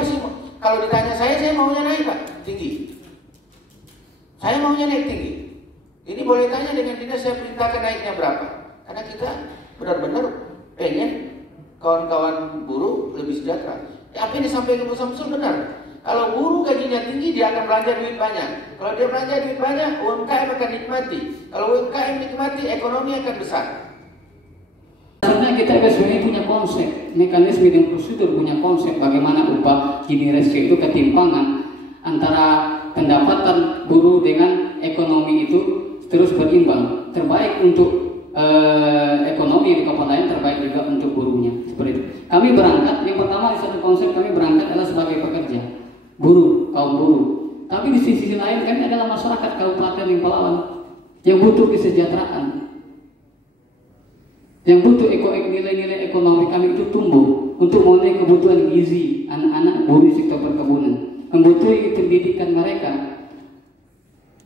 pasti, kalau ditanya saya maunya naik Pak, tinggi. Saya maunya naik tinggi. Ini boleh tanya dengan dinas, saya perintahkan naiknya berapa. Karena kita benar-benar pengen kawan-kawan buruh lebih sejahtera. Apa yang disampaikan Bu Samsul benar. Kalau buruh gajinya tinggi, dia akan belanja duit banyak. Kalau dia belanja duit banyak, UMKM akan nikmati. Kalau UMKM nikmati, ekonomi akan besar. Karena kita sebenarnya punya konsep, mekanisme dan prosedur, punya konsep bagaimana upah Gini ratio itu ketimpangan antara pendapatan buruh dengan ekonomi itu terus berimbang. Terbaik untuk ekonomi di kapal lain, terbaik juga untuk buruhnya. Seperti itu. Kami berangkat, yang pertama di satu konsep kami berangkat adalah sebagai pekerja, buruh, kaum buruh. Tapi di sisi lain kami adalah masyarakat Kabupaten Palawan yang butuh kesejahteraan, yang butuh nilai-nilai ekonomi kami itu tumbuh untuk memenuhi kebutuhan gizi anak-anak buruh di sektor perkebunan, membutuhkan pendidikan mereka,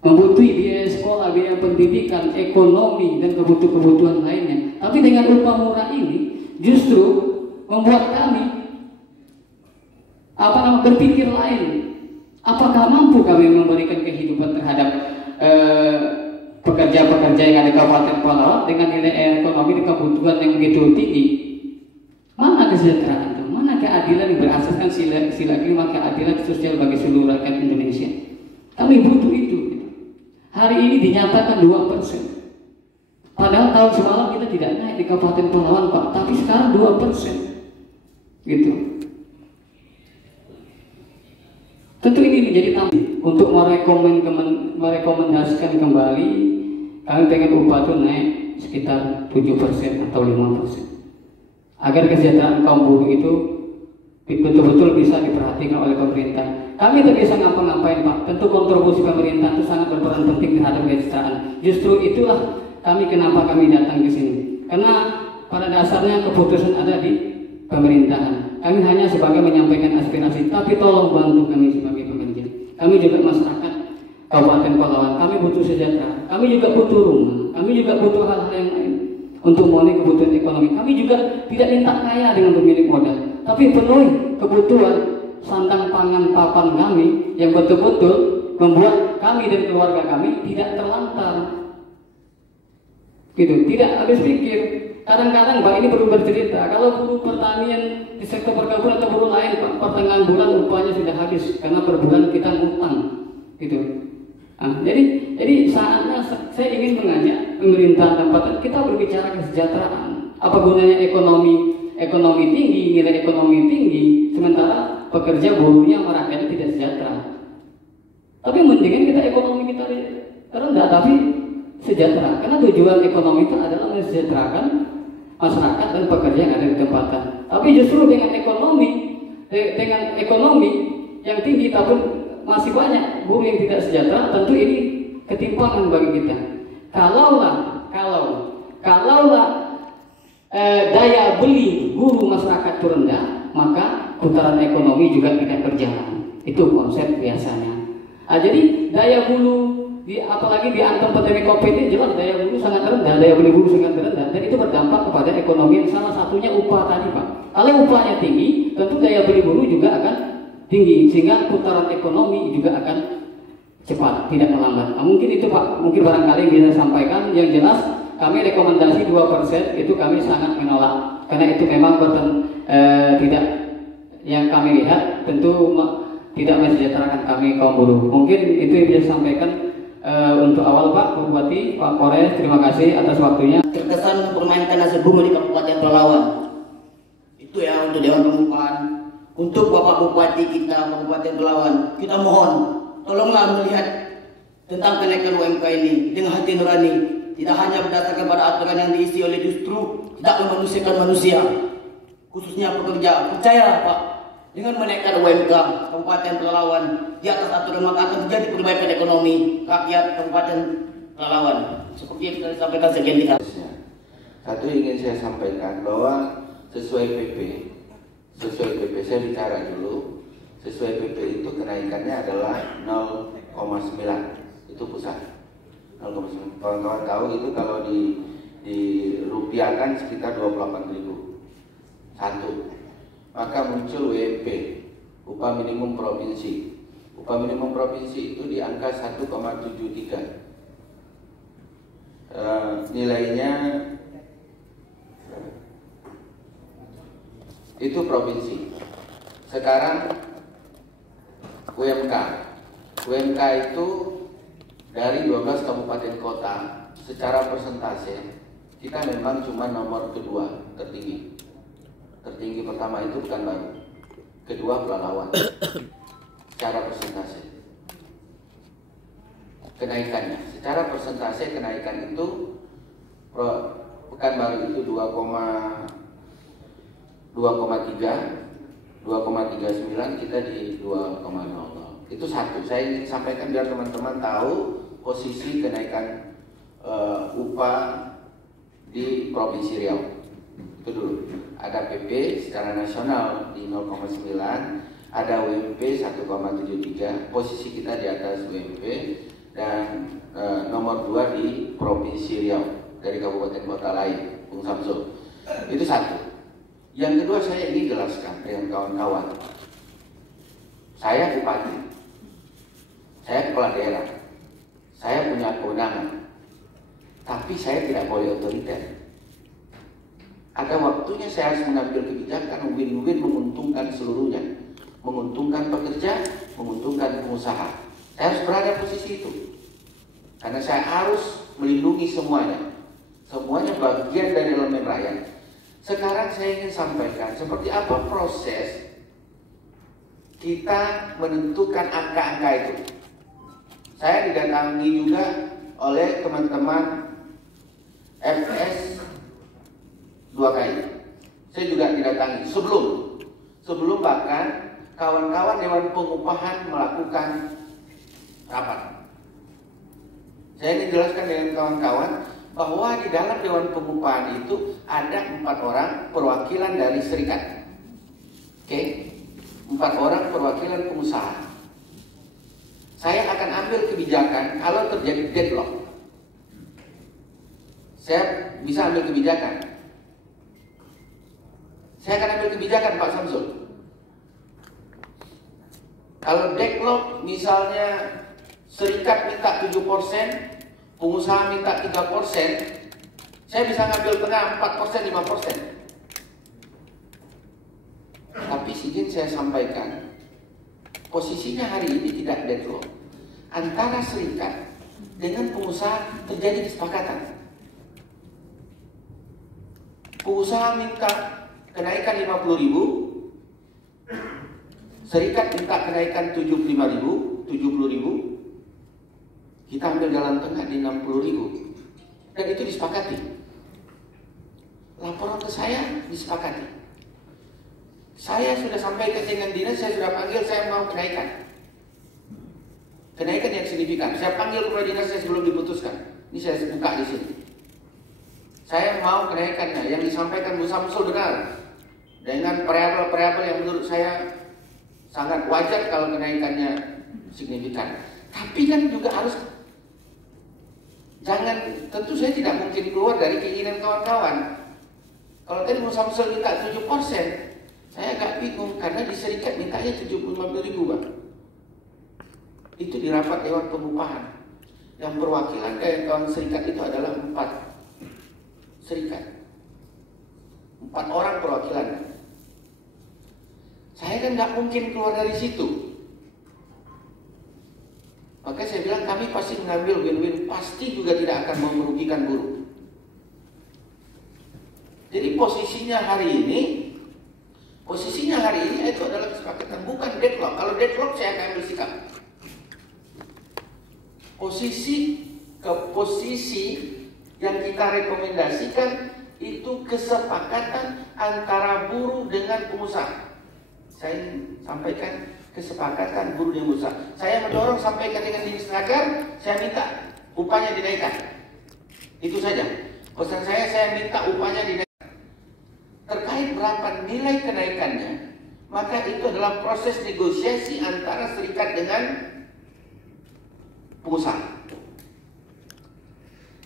membutuhkan biaya sekolah, biaya pendidikan, ekonomi, dan kebutuhan lainnya. Tapi dengan upah murah ini justru membuat kami berpikir lain. Apakah mampu kami memberikan kehidupan terhadap pekerja-pekerja yang ada di Kabupaten Palawan dengan nilai ekonomi dan kebutuhan yang begitu tinggi? Mana kesejahteraan itu? Mana keadilan yang berasaskan sila kelima keadilan sosial bagi seluruh rakyat Indonesia? Kami butuh itu. Hari ini dinyatakan 2%. Padahal tahun semalam kita tidak naik di Kabupaten Palawan Pak, tapi sekarang 2%. Gitu. Tentu ini menjadi tanggung untuk merekomendasikan kembali. Kami pengen upah itu naik sekitar 7% atau 5%, agar kesejahteraan kaum buruh itu betul-betul bisa diperhatikan oleh pemerintah. Kami tidak bisa ngapa-ngapain Pak. Tentu kontribusi pemerintah itu sangat berperan penting terhadap kesejahteraan. Justru itulah kenapa kami datang ke sini. Karena pada dasarnya keputusan ada di pemerintahan. Kami hanya sebagai menyampaikan aspirasi, tapi tolong bantu kami sebagai pekerja. Kami juga masyarakat Kabupaten Palawan. Kami butuh sejahtera. Kami juga butuh rumah. Kami juga butuh hal-hal yang lain untuk memenuhi kebutuhan ekonomi. Kami juga tidak minta kaya dengan pemilik modal, tapi penuhi kebutuhan sandang pangan papan kami yang betul-betul membuat kami dan keluarga kami tidak terlantar. Gitu, tidak habis pikir. Kadang-kadang Pak ini perlu bercerita, kalau buruh pertanian di sektor perkebunan atau buruh lain Pak, pertengahan bulan upahnya sudah habis karena per bulan kita ngutang, gitu. Nah, jadi saatnya saya ingin mengajak pemerintah tempatan kita berbicara kesejahteraan. Apa gunanya ekonomi tinggi, nilai ekonomi tinggi, sementara pekerja buruhnya rakyatnya tidak sejahtera. Tapi mendingan kita ekonomi kita rendah tapi sejahtera, karena tujuan ekonomi itu adalah mensejahterakan masyarakat dan pekerja yang ada di tempatan. Tapi justru dengan ekonomi yang tinggi tapi masih banyak buruh yang tidak sejahtera, tentu ini ketimpangan bagi kita. Kalaulah daya beli buruh masyarakat itu rendah, maka putaran ekonomi juga tidak berjalan. Itu konsep biasanya. Jadi daya bulu apalagi di antem pandemi Covid ini jelas daya bulu sangat rendah, daya beli buruh sangat rendah, dan itu berdampak kepada ekonomi yang salah satunya upah tadi Pak. Kalau upahnya tinggi, tentu daya beli buruh juga akan tinggi, sehingga putaran ekonomi juga akan cepat, tidak melambat. Nah, mungkin itu Pak, mungkin barangkali bisa sampaikan. Yang jelas kami rekomendasi 2% itu kami sangat menolak, karena itu memang tidak, yang kami lihat tentu tidak mensejahterakan kami kaum buruh. Mungkin itu yang bisa sampaikan. Untuk awal Pak Bupati, Pak Kores, terima kasih atas waktunya. Terkesan mempermainkan nasib bumi di Kabupaten Palawan. Itu ya untuk Dewan Pengupahan. Untuk Bapak Bupati kita Kabupaten Palawan, kita mohon tolonglah melihat tentang kenaikan UMK ini dengan hati nurani, tidak hanya berdasarkan pada aturan yang diisi oleh justru tidak memanusiakan manusia, khususnya pekerja. Percayalah Pak, dengan menaikkan UMK Kabupaten Palawan di atas aturan maka akan terjadi perbaikan ekonomi rakyat Kabupaten Palawan. Seperti yang sudah disampaikan sekian kita. Satu ingin saya sampaikan bahwa sesuai PP saya bicara dulu. Sesuai PP itu kenaikannya adalah 0,9 itu pusat. 0,9. Kawan-kawan tahu itu kalau dirupiahkan sekitar 28.000 satu. Maka muncul WMP. upah minimum provinsi. Upah minimum provinsi itu di angka 1,73. Nilainya itu provinsi. Sekarang UMK itu dari 12 kabupaten kota secara persentase kita memang cuma nomor kedua tertinggi. Tertinggi pertama itu Pekanbaru, kedua Pelalawan. Secara persentase kenaikannya, secara persentase kenaikan itu Pekanbaru itu 2,39, kita di 2,00. Itu satu, saya ingin sampaikan biar teman-teman tahu posisi kenaikan upah di Provinsi Riau. Itu dulu. Ada PP secara nasional di 0,9, ada UMP 1,73. Posisi kita di atas UMP dan nomor 2 di Provinsi Riau dari kabupaten kota lain, Bung Samsul. Itu satu. Yang kedua, saya ingin jelaskan dengan kawan-kawan. Saya bupati, saya kepala daerah, saya punya kewenangan, tapi saya tidak boleh otoriter. Ada waktunya saya harus mengambil kebijakan win-win, menguntungkan seluruhnya, menguntungkan pekerja, menguntungkan pengusaha. Saya harus berada posisi itu, karena saya harus melindungi semuanya. Semuanya bagian dari elemen rakyat. Sekarang saya ingin sampaikan seperti apa proses kita menentukan angka-angka itu. Saya didatangi juga oleh teman-teman FS 2 kali. Saya juga didatangi sebelum bahkan kawan-kawan Dewan Pengupahan melakukan rapat. Saya ingin jelaskan dengan kawan-kawan bahwa di dalam Dewan Pengupahan itu ada 4 orang perwakilan dari serikat. Oke? 4 orang perwakilan pengusaha. Saya akan ambil kebijakan kalau terjadi deadlock. Saya bisa ambil kebijakan. Saya akan ambil kebijakan, Pak Samsul. Kalau deadlock misalnya serikat minta 7%, pengusaha minta 3%, saya bisa ngambil tengah 4%, 5%. Tapi izin saya sampaikan, posisinya hari ini tidak deadlock. Antara serikat dengan pengusaha terjadi kesepakatan. Pengusaha minta kenaikan 50.000, serikat minta kenaikan 75.000, 70.000. Kita ambil jalan tengah di 60.000, dan itu disepakati. Laporan ke saya disepakati. Saya sudah sampaikan dengan dinas, saya sudah panggil, saya mau kenaikan yang signifikan. Saya panggil kepala dinas saya sebelum diputuskan. Ini saya buka di sini. Saya mau kenaikannya. Yang disampaikan Bu Samsul benar, dengan variabel-variabel yang menurut saya sangat wajar kalau kenaikannya signifikan. Tapi kan juga harus, tentu saya tidak mungkin keluar dari keinginan kawan-kawan. Kalau tadi Bu Samsul minta 7%, saya agak bingung karena di serikat mintanya 75.000, Bang. Itu di rapat Dewan Pengupahan. Yang perwakilan kawan serikat itu adalah 4 serikat. 4 orang perwakilan. Saya kan nggak mungkin keluar dari situ. Maka saya bilang kami pasti mengambil win-win, pasti juga tidak akan merugikan buruh. Jadi posisinya hari ini itu adalah kesepakatan, bukan deadlock. Kalau deadlock saya akan ambil sikap. Posisi yang kita rekomendasikan itu kesepakatan antara buruh dengan pengusaha. Saya sampaikan kesepakatan buruh dengan pengusaha. Saya mendorong sampaikan dengan dinas tenaga, saya minta upahnya dinaikkan. Itu saja. Pesan saya minta upahnya dinaikkan. Terkait berapa nilai kenaikannya, maka itu adalah proses negosiasi antara serikat dengan pengusaha.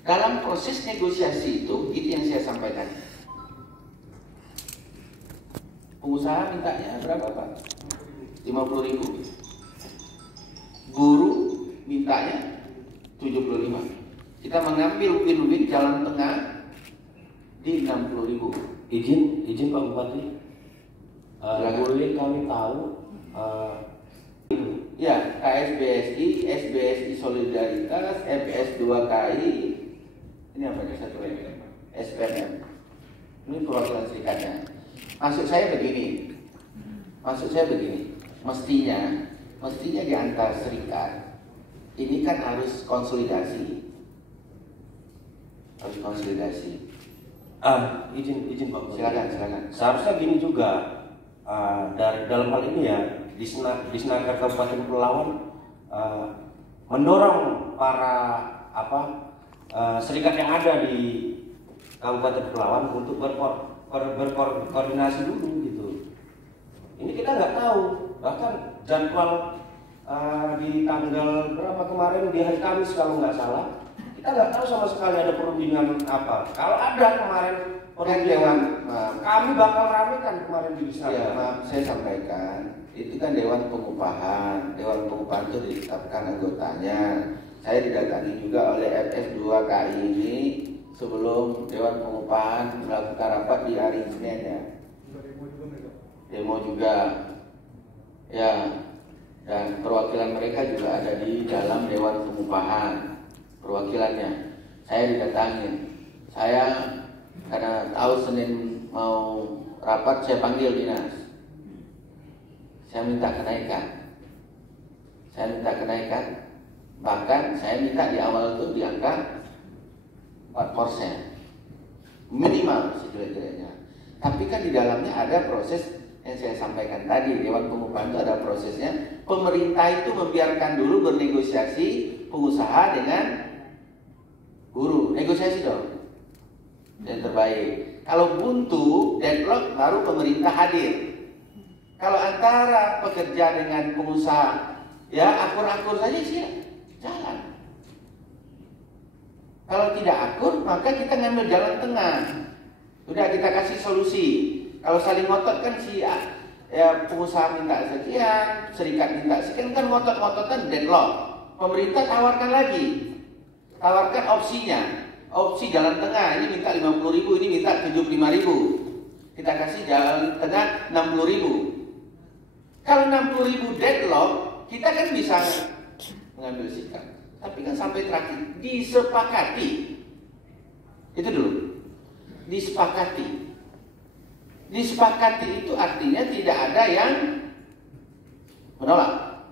Dalam proses negosiasi itu yang saya sampaikan. Pengusaha mintanya berapa, Pak? 50.000. 50.000. Guru mintanya 75. Kita mengambil win-win jalan tengah di 60.000. Izin Pak Bupati. Boleh kami tahu ya, KSBSI, SBSI Solidaritas, MPS 2KI, ini apa nih satu lagi? SPM. Ini perwakilan serikatnya. Maksud saya begini, mestinya di antar serikat ini kan harus konsolidasi. Izin Pak Bupati. Silakan. Seharusnya gini juga, dari dalam hal ini ya, Disnaker Kabupaten Pelalawan mendorong para serikat yang ada di Kabupaten Pelalawan untuk berkoordinasi dulu gitu. Ini kita nggak tahu, bahkan jadwal di tanggal berapa kemarin, di hari Kamis kalau nggak salah, kita nggak tahu sama sekali ada perundingan apa. Kalau ada kemarin perundingan, kami bakal ramekan kemarin di Disnaker. Ya, maaf, saya sampaikan, itu kan Dewan Pengupahan. Dewan Pengupahan itu ditetapkan anggotanya. Saya didatangi juga oleh FS2KI ini sebelum Dewan Pengupahan melakukan rapat di hari Senin ya. Demo juga, ya, dan perwakilan mereka juga ada di dalam Dewan Pengupahan. Perwakilannya, saya didatangin. Saya karena tahu Senin mau rapat, saya panggil dinas. Saya minta kenaikan. Bahkan saya minta di awal itu di angka 4%. Minimal sejelek-jeleknya. Tapi kan di dalamnya ada proses yang saya sampaikan tadi. Dewan Pengupahan itu ada prosesnya. Pemerintah itu membiarkan dulu bernegosiasi pengusaha dengan buruh. Negosiasi dong. Yang terbaik. Kalau buntu, deadlock, baru pemerintah hadir. Kalau antara pekerja dengan pengusaha, ya akur-akur saja sih, jalan. Kalau tidak akur, maka kita ngambil jalan tengah. Udah kita kasih solusi. Kalau saling ngotot kan pengusaha minta sekian, serikat minta sekian, kan ngotot-ngototan deadlock. Pemerintah tawarkan lagi, tawarkan opsinya, opsi jalan tengah. Ini minta 50.000, ini minta 75.000. Kita kasih jalan tengah 60.000. Kalau 60.000 deadlock, kita kan bisa mengambil sikap. Tapi kan sampai terakhir disepakati. Itu dulu. Disepakati. Disepakati itu artinya tidak ada yang menolak.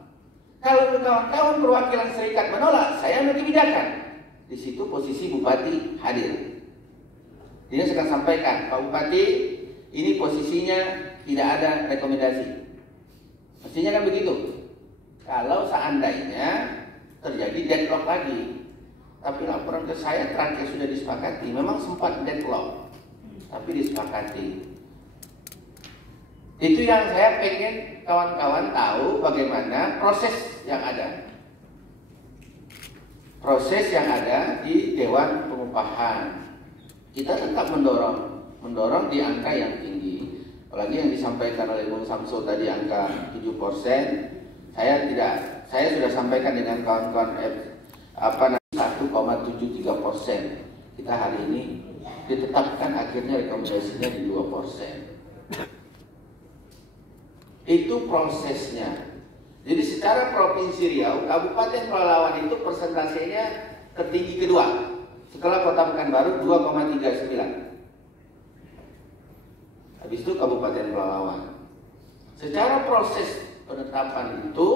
Kalau kawan-kawan perwakilan serikat menolak, saya mau dibedakan. Di situ posisi bupati hadir. Dia akan sampaikan, Pak Bupati, ini posisinya tidak ada rekomendasi. Mestinya kan begitu. Kalau seandainya terjadi deadlock lagi, tapi laporan ke saya terakhir sudah disepakati. Memang sempat deadlock, tapi disepakati. Itu yang saya pengen kawan-kawan tahu bagaimana proses yang ada. Proses yang ada di Dewan Pengupahan. Kita tetap mendorong di angka yang tinggi. Apalagi yang disampaikan oleh Bung Samsul tadi angka 7%. Saya sudah sampaikan dengan kawan-kawan 1,73%. Kita hari ini ditetapkan akhirnya rekomendasinya di 2%. Itu prosesnya. Jadi secara Provinsi Riau, Kabupaten Pelalawan itu persentasenya tertinggi kedua setelah Kota Pekanbaru 2,39. Habis itu Kabupaten Pelalawan. Secara proses penetapan itu,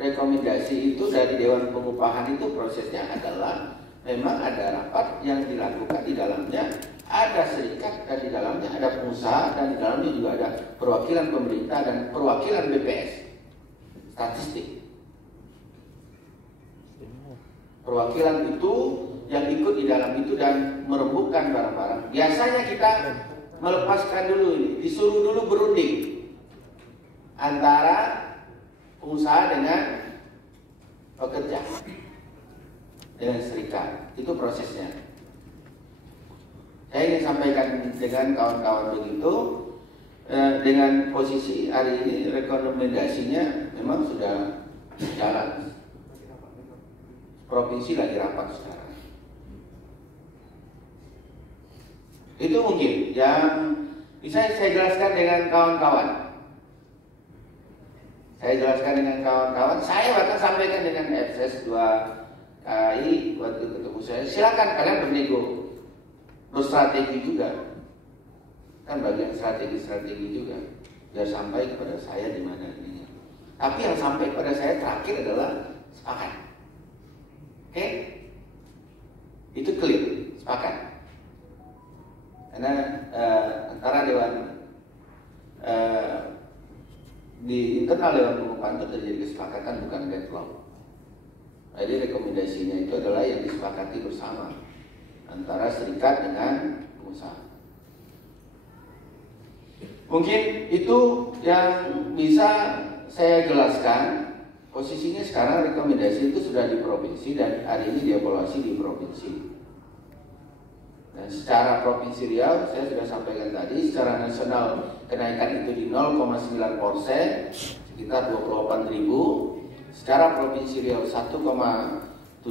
rekomendasi itu dari Dewan Pengupahan itu prosesnya adalah memang ada rapat yang dilakukan, di dalamnya ada serikat, dan di dalamnya ada pengusaha, dan di dalamnya juga ada perwakilan pemerintah dan perwakilan BPS statistik. Perwakilan itu yang ikut di dalam itu dan merembukkan barang-barang. Biasanya kita melepaskan dulu ini, disuruh dulu berunding antara pengusaha dengan pekerja, dengan serikat. Itu prosesnya. Saya ingin sampaikan dengan kawan-kawan begitu, dengan posisi hari ini rekomendasinya memang sudah jalan. Provinsi lagi rapat sekarang. Itu mungkin yang bisa saya jelaskan dengan kawan-kawan. Saya bahkan sampaikan dengan FSS 2 kali waktu ketemu saya. Silakan kalian bernego, berstrategi juga. Kan bagian strategi juga. Biar sampai kepada saya di mana ini. Tapi yang sampai kepada saya terakhir adalah sepakat. Oke? Itu clear, sepakat. Karena antara dewan di internal Dewan Pengupahan itu terjadi kesepakatan, bukan deadlock. Jadi rekomendasinya itu adalah yang disepakati bersama antara serikat dengan pengusaha. Mungkin itu yang bisa saya jelaskan. Posisinya sekarang rekomendasi itu sudah di provinsi dan hari ini dievaluasi di provinsi. Dan secara Provinsi Riau saya sudah sampaikan tadi, secara nasional kenaikan itu di 0,9%, sekitar 28.000. Secara Provinsi Riau 1,73%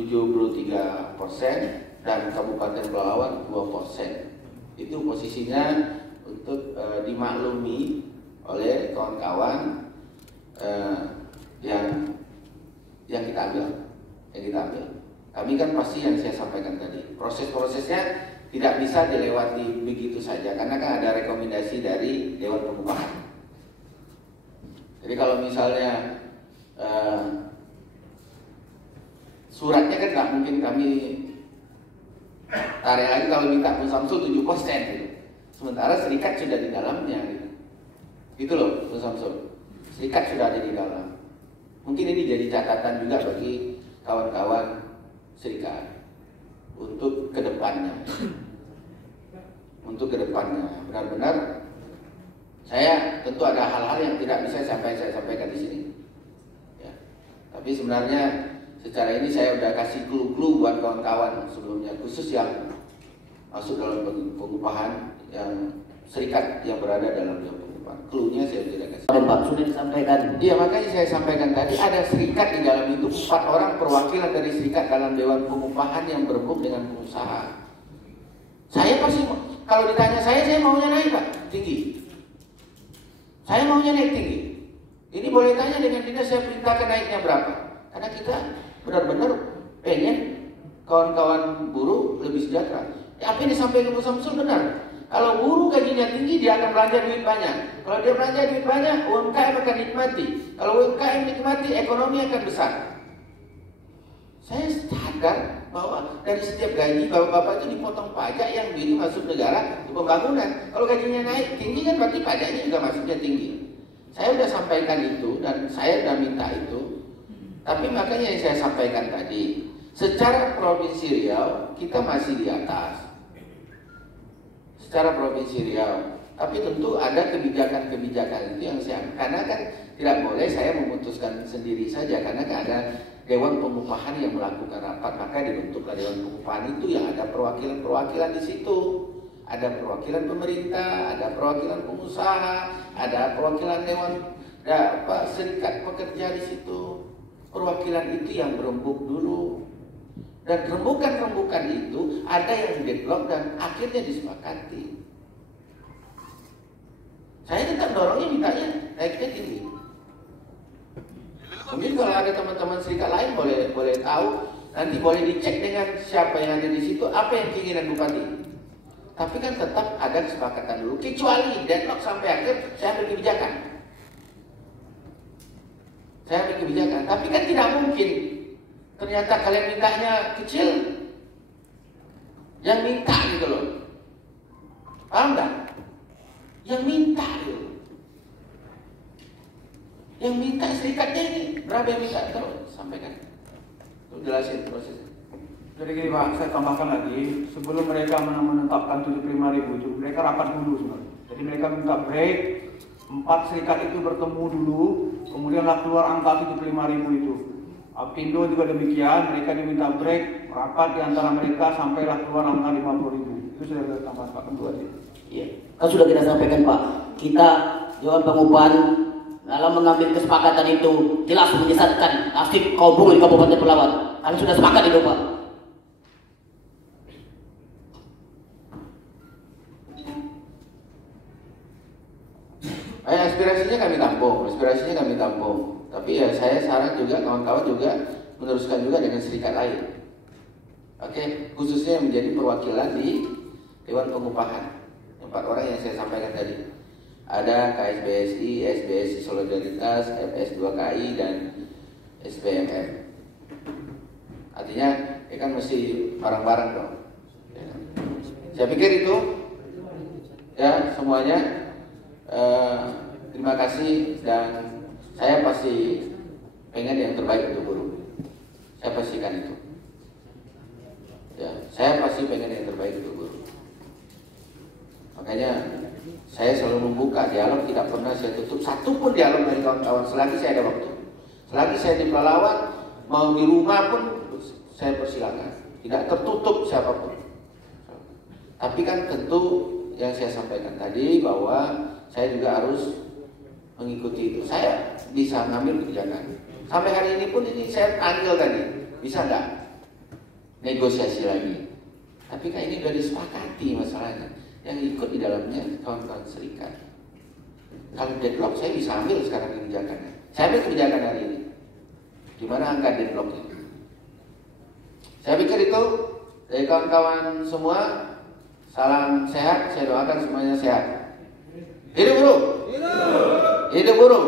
dan Kabupaten Pelalawan 2%. Itu posisinya untuk dimaklumi oleh kawan-kawan yang kita ambil. Kami kan pasti yang saya sampaikan tadi, proses-prosesnya tidak bisa dilewati begitu saja karena kan ada rekomendasi dari Dewan Pengupahan. Jadi kalau misalnya suratnya kan nggak mungkin kami tarik lagi kalau minta Bung Samsul 7% gitu. Sementara serikat sudah di dalamnya gitu. Gitu loh Bung Samsul. Serikat sudah ada di dalam. Mungkin ini jadi catatan juga bagi kawan-kawan serikat untuk kedepannya. Benar-benar saya tentu ada hal-hal yang tidak bisa saya sampaikan di sini. Ya. Tapi sebenarnya secara ini saya udah kasih clue-clue buat kawan-kawan sebelumnya, khusus yang masuk dalam pengupahan yang serikat yang berada dalam pengupahan. Clue-nya saya tidak kasih. Pak, sudah disampaikan. Iya, makanya saya sampaikan tadi ada serikat di dalam itu, 4 orang perwakilan dari serikat dalam Dewan Pengupahan yang berembuk dengan pengusaha. Saya pasti kalau ditanya saya maunya naik Pak, tinggi. Saya maunya naik tinggi. Ini boleh tanya dengan dinas saya perintahkan naiknya berapa. Karena kita benar-benar pengen kawan-kawan buruh lebih sejahtera. Apa yang disampaikan Bu Samsul benar. Kalau buruh gajinya tinggi, dia akan belanja duit banyak. Kalau dia belanja duit banyak, UMKM akan nikmati. Kalau UMKM nikmati, ekonomi akan besar. Saya sadar bahwa dari setiap gaji bapak-bapak itu dipotong pajak yang ini masuk negara untuk pembangunan. Kalau gajinya naik tinggi kan berarti pajaknya juga masuknya tinggi. Saya sudah sampaikan itu dan saya sudah minta itu. Tapi makanya yang saya sampaikan tadi, secara Provinsi Riau kita masih di atas. Secara Provinsi Riau. Tapi tentu ada kebijakan-kebijakan itu yang saya, karena kan tidak boleh saya memutuskan sendiri saja, karena kan ada Dewan Pengupahan yang melakukan rapat, maka dibentuklah Dewan Pengupahan itu yang ada perwakilan-perwakilan di situ. Ada perwakilan pemerintah, ada perwakilan pengusaha, ada perwakilan dewan, serikat pekerja di situ. Perwakilan itu yang berembuk dulu. Dan rembukan-rembukan itu ada yang deadlock dan akhirnya disepakati. Saya tetap dorongnya mintanya naiknya tinggi. Mungkin kalau ada teman-teman serikat lain boleh tahu, nanti boleh dicek dengan siapa yang ada di situ, apa yang keinginan bupati. Tapi kan tetap ada kesepakatan dulu, kecuali deadlock sampai akhir saya ambil kebijakan. Tapi kan tidak mungkin. Ternyata kalian mintanya kecil, yang minta gitu loh. Paham nggak? Yang minta gitu. Yang minta serikatnya ini berapa yang minta? Terus sampaikan. Terus jelasin prosesnya. Jadi gini Pak, saya tambahkan lagi, sebelum mereka menetapkan 75.000 itu, mereka rapat dulu sebenarnya. Jadi mereka minta break, 4 serikat itu bertemu dulu, kemudianlah keluar angka 75.000 itu. Apindo juga demikian, mereka diminta break, rapat di antara mereka sampailah keluar angka 50.000. Itu sudah kita tambahkan Pak Ketua. Iya, kan sudah kita sampaikan Pak. Kita Dewan Pengupahan dalam mengambil kesepakatan itu jelas menyesatkan nasib kaum buruh di Kabupaten Pelawan. Kami sudah sepakat itu, Pak. aspirasinya kami tampung. Tapi ya saya saran juga kawan-kawan juga meneruskan juga dengan serikat lain. Oke, khususnya yang menjadi perwakilan di Dewan Pengupahan. 4 orang yang saya sampaikan tadi. Ada KSBSI, SBSI Solidaritas, FS2KI dan SPMM. Artinya ya kan mesti bareng-bareng dong. Ya. Saya pikir itu ya semuanya. Terima kasih dan saya pasti pengen yang terbaik untuk buruh. Saya pastikan itu. Ya, saya pasti pengen yang terbaik untuk buruh. Makanya saya selalu membuka dialog, tidak pernah saya tutup satu pun dialog dari kawan-kawan selagi saya ada waktu. Selagi saya di Pelawan, mau di rumah pun saya persilakan. Tidak tertutup siapapun. Tapi kan tentu yang saya sampaikan tadi bahwa saya juga harus mengikuti itu. Saya bisa ngambil kebijakan. Sampai hari ini pun ini saya panggil tadi, bisa nggak negosiasi lagi? Tapi kan ini sudah disepakati masalahnya. Yang ikut di dalamnya kawan-kawan serikat. Kalau deadlock saya bisa ambil sekarang kebijakannya. Saya ambil kebijakan hari ini. Gimana angka deadlock itu? Saya pikir itu dari kawan-kawan semua. Salam sehat. Saya doakan semuanya sehat. Hidup buruh. Hidup buruh.